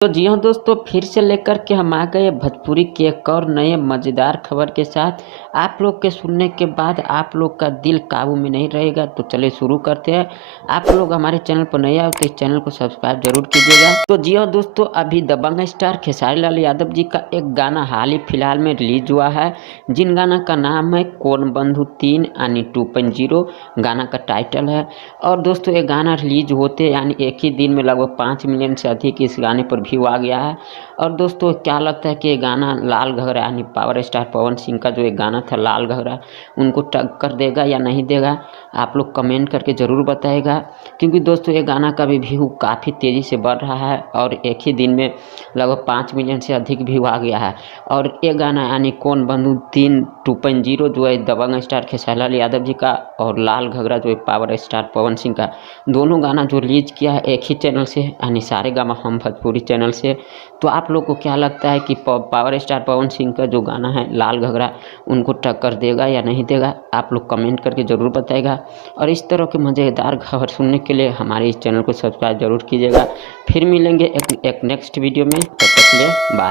तो जी हाँ दोस्तों, फिर से लेकर के हम आ गए भोजपुरी की एक और नए मज़ेदार खबर के साथ। आप लोग के सुनने के बाद आप लोग का दिल काबू में नहीं रहेगा, तो चलिए शुरू करते हैं। आप लोग हमारे चैनल पर नए आए तो इस चैनल को सब्सक्राइब जरूर कीजिएगा। तो जी हाँ दोस्तों, अभी दबंग स्टार खेसारी लाल यादव जी का एक गाना हाल ही फिलहाल में रिलीज हुआ है, जिन गाना का नाम है कौन बंधु 3 यानी 2.0 गाना का टाइटल है। और दोस्तों, ये गाना रिलीज होते यानी एक ही दिन में लगभग 5 मिलियन से अधिक इस गाने पर व्यू आ गया है। और दोस्तों, क्या लगता है कि ये गाना लाल घाघरा यानी पावर स्टार पवन सिंह का जो एक गाना था लाल घाघरा, उनको टक्कर देगा या नहीं देगा? आप लोग कमेंट करके ज़रूर बताइएगा, क्योंकि दोस्तों ये गाना का भी व्यू काफ़ी तेज़ी से बढ़ रहा है और एक ही दिन में लगभग 5 मिलियन से अधिक व्यू आ गया है। और ये गाना यानी कौन बंधु 3 2.0 जो है दबंग स्टार खेसारी लाल यादव जी का, और लाल घाघरा जो है पावर स्टार पवन सिंह का, दोनों गाना जो रिलीज किया है एक ही चैनल से यानी सारेगामा हम भोजपुरी चैनल से। तो आप लोग को क्या लगता है कि पावर स्टार पवन सिंह का जो गाना है लाल घाघरा उनको टक्कर देगा या नहीं देगा? आप लोग कमेंट करके ज़रूर बताइएगा। और इस तरह के मज़ेदार खबर सुनने के लिए हमारे इस चैनल को सब्सक्राइब जरूर कीजिएगा। फिर मिलेंगे एक नेक्स्ट वीडियो में, तब तक के लिए बाय।